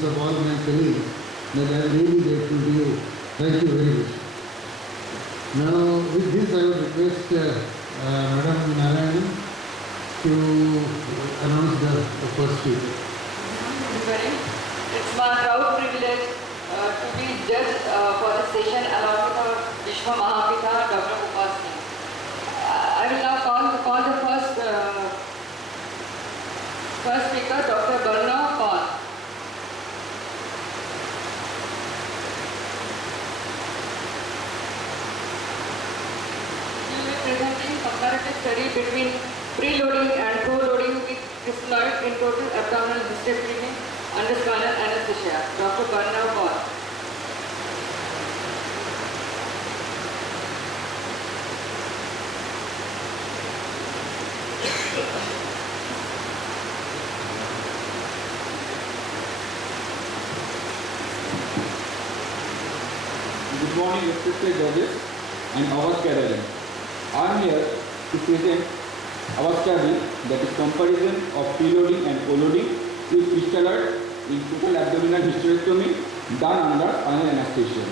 presence of all my colleagues that I am really grateful to you. Thank you very much. Now, with this, I would request Madam Narayan to announce the first speaker. Good morning. It's my proud privilege to be judge for this session along with our Vishwa Mahapita, Dr. Upasni. I will now call the first speaker, Dr. Barna Paul. He will be presenting comparative study between preloading and co-loading with crystalloid in total abdominal hysterectomy under spinal anesthesia. Dr. Barna Paul. Good morning, respected judges and our gathering. I am here to present our study, that is comparison of preloading and co-loading with crystalloid in total abdominal hysterectomy done under spinal anesthesia.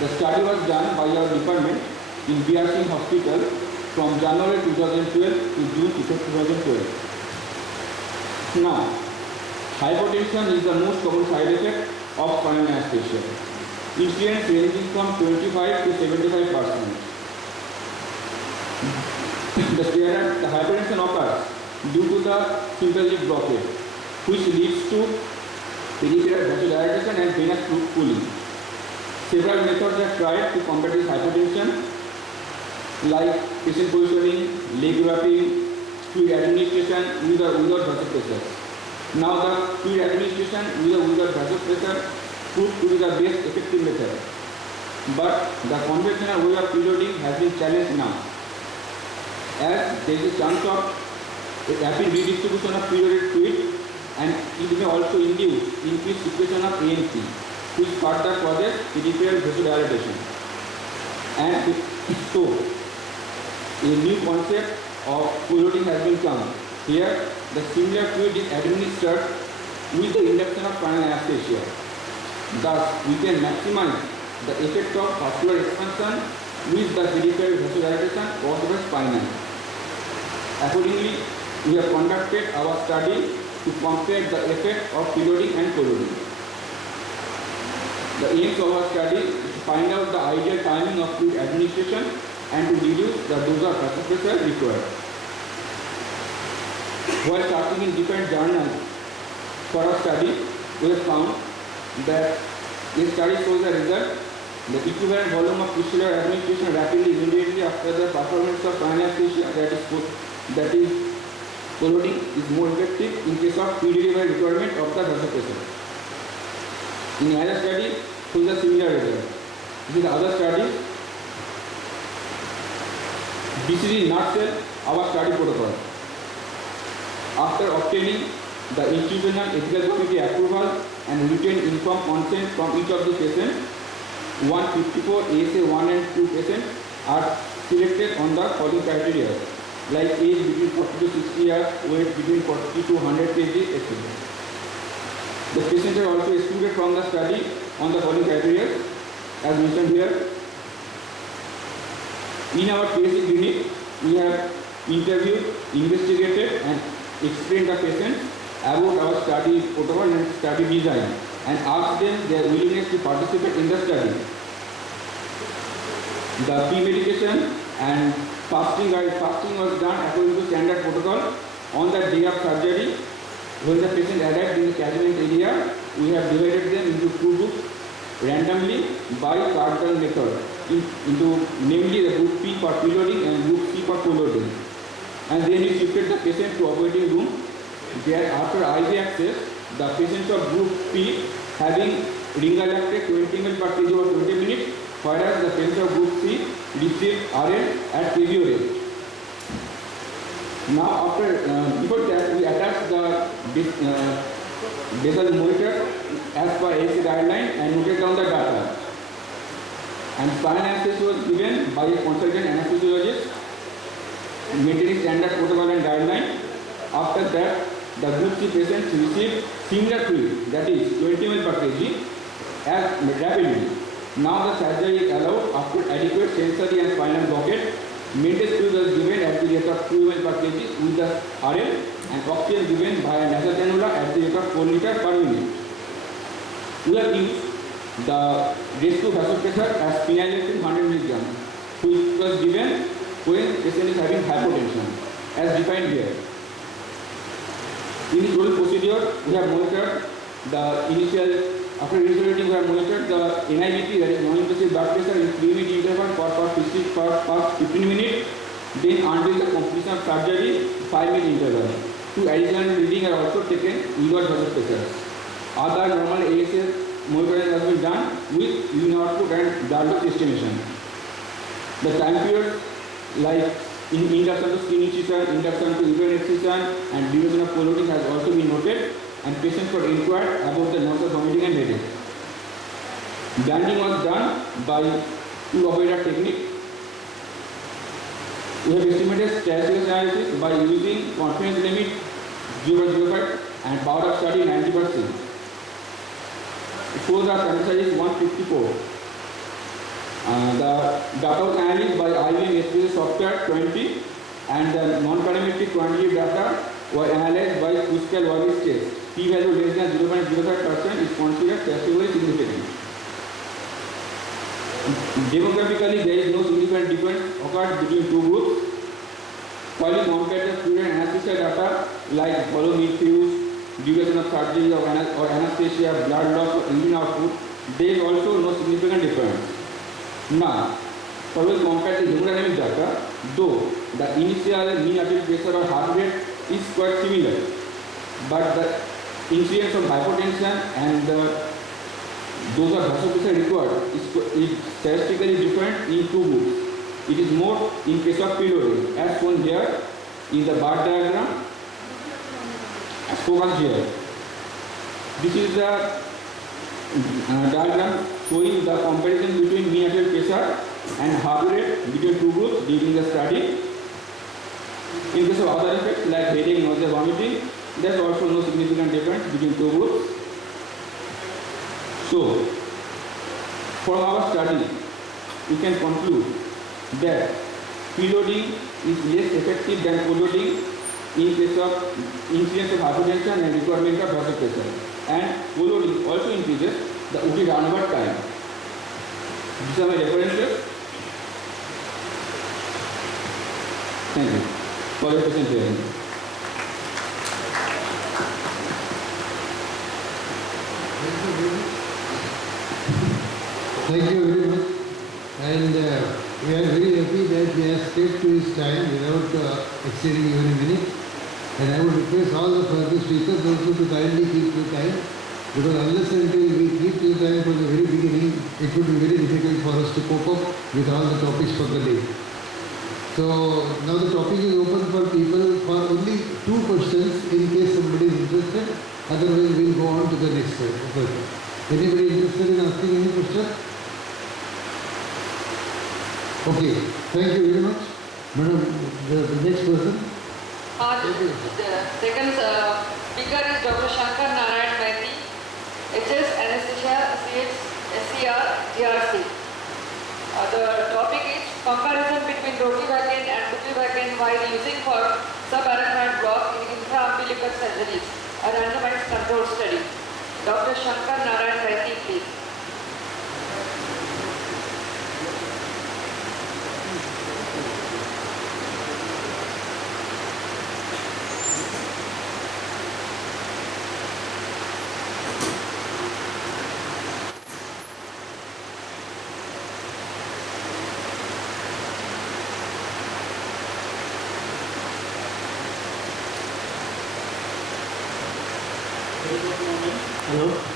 The study was done by our department in BRC Hospital from January 2012 to June 2012. Now, hypotension is the most common side effect of spinal anesthesia. Incidence ranging from 25 to 75%. The hypertension occurs due to the sympathetic blockade, which leads to peripheral vasodilatation and venous pooling. Several methods are tried to combat this hypertension, like patient positioning, leg wrapping, fluid administration with or without vasopressor. Now, the fluid administration with or without vasopressor proved to be the best effective method, but the conventional way of preloading has been challenged now, as there is a chance of a rapid redistribution of preloaded fluid, and it may also induce increased secretion of ANC, which further causes peripheral vasodilatation. And so, a new concept of preloading has been come. Here, the similar fluid is administered with the induction of spinal anesthesia. Thus, we can maximize the effect of vascular expansion with the peripheral vasodilatation caused by spinal. Accordingly, we have conducted our study to compare the effect of preloading and co-loading. The aims of our study is to find out the ideal timing of fluid administration and to reduce the dose of vasopressor required. While searching in different journals for our study, we have found that a study shows the result. The equivalent volume of crystalloid administration rapidly immediately after the performance of spinal anesthesia, that is co-loading, is more effective in case of pre-delivery requirement of the vasopressor. In another study, shows a similar result. This is the other study. This is in nutshell our study protocol. After obtaining the institutional ethical committee approval and written informed consent from each of the patients, 154 ASA 1 and 2 patients are selected on the following criteria, like age between 40 to 60 years, weight between 40 to 100 kg, etc. The patients are also excluded from the study on the following criteria, as mentioned here. In our basic unit, we have interviewed, investigated, and explained the patients about our study protocol and study design, and asked them their willingness to participate in the study. The pre-medication and fasting was done according to standard protocol. On the day of surgery, when the patient arrived in the catchment area, we have divided them into two groups randomly by cardinal method, namely the group P for preloading and group C for co-loading. And then we shifted the patient to operating room. There, after IV access, the patients of group P having ringalactate 20 ml per kg over 20 minutes, whereas the patients of group C received RN at preview rate. Now, before that, we attached the basal monitor as per ASA guideline and noted down the data. And spinal anesthesia was given by a consultant anesthesiologist, maintaining standard protocol and guideline. After that, the group C patients received similar fluid, that is 20 ml per kg, as rapidly. Now the surgery is allowed after adequate sensory and spinal blockade. Maintenance fluid was given at the rate of 2 ml per kg with the RL, and oxygen given via nasal cannula at the rate of 4 liters per minute. We have used the rescue vasopressor as phenylephrine 100 mg, which was given when patient is having hypotension, as defined here. In this whole procedure, we have monitored the initial. After restorating, we have monitored the NIBP, that is non-invasive blood pressure, in 3-minute interval per 15 minutes. Then until the completion of surgery, 5-minute interval. 2 additional readings are also taken without vasopressors. Other normal ASS monitoring has been done with urine output and blood loss estimation. The time period, like in induction to skin incision, induction to uterine excision, and duration of co-loading has also been noted, and patients were inquired about the nausea, vomiting, and headache. Banding was done by 2 operator technique. We have estimated statistical analysis by using confidence limit 0.05 and power of study 90%. It shows our sample size is 154. The data was analyzed by IRMSA software 20, and the non-parametric quantitative data were analyzed by Kuskal-Wallis test. P-value less than 0.05% is considered statistically significant. Demographically, there is no significant difference occurred between 2 groups. While compared to student anesthesia data like follow mid-fuse, duration of surgery or anesthesia, blood loss or urine output, there is also no significant difference. Now, following compared to hemodynamic data, though the initial mean arterial pressure or heart rate is quite similar, but the incidence of hypotension and the dose of vasopressor required is statistically different in 2 groups. It is more in case of preloading, as shown here in the bar diagram, as focused here. This is the diagram showing the comparison between mean arterial pressure and heart rate between 2 groups during the study. In case of other effects like headache, nausea, vomiting, there is also no significant difference between 2 groups. So, from our study, we can conclude that preloading is less effective than co-loading in case of incidence of hypotension and requirement of vasopressor. And co-loading also increases the OT roundabout time. These are my references. Thank you for your patient hearing. Thank you very much. And we are very happy that he has stayed to his time without exceeding even a minute. And I would request all the further speakers also to kindly keep to time, because unless until we keep to time from the very beginning, it would be very difficult for us to cope up with all the topics for the day. So now the topic is open for people for only 2 questions in case somebody is interested. Otherwise, we'll go on to the next person. Anybody interested in asking any question? Okay, thank you very much. Madam, the next person. The second speaker is Dr. Shankar Narayan Maiti, HS Anaesthesia, SCR, GRC. The topic is comparison between ropivacaine and bupivacaine while using for subarachnoid block in intra-umbilical surgeries, a randomized control study. Dr. Shankar Narayan Maiti, please. Hello.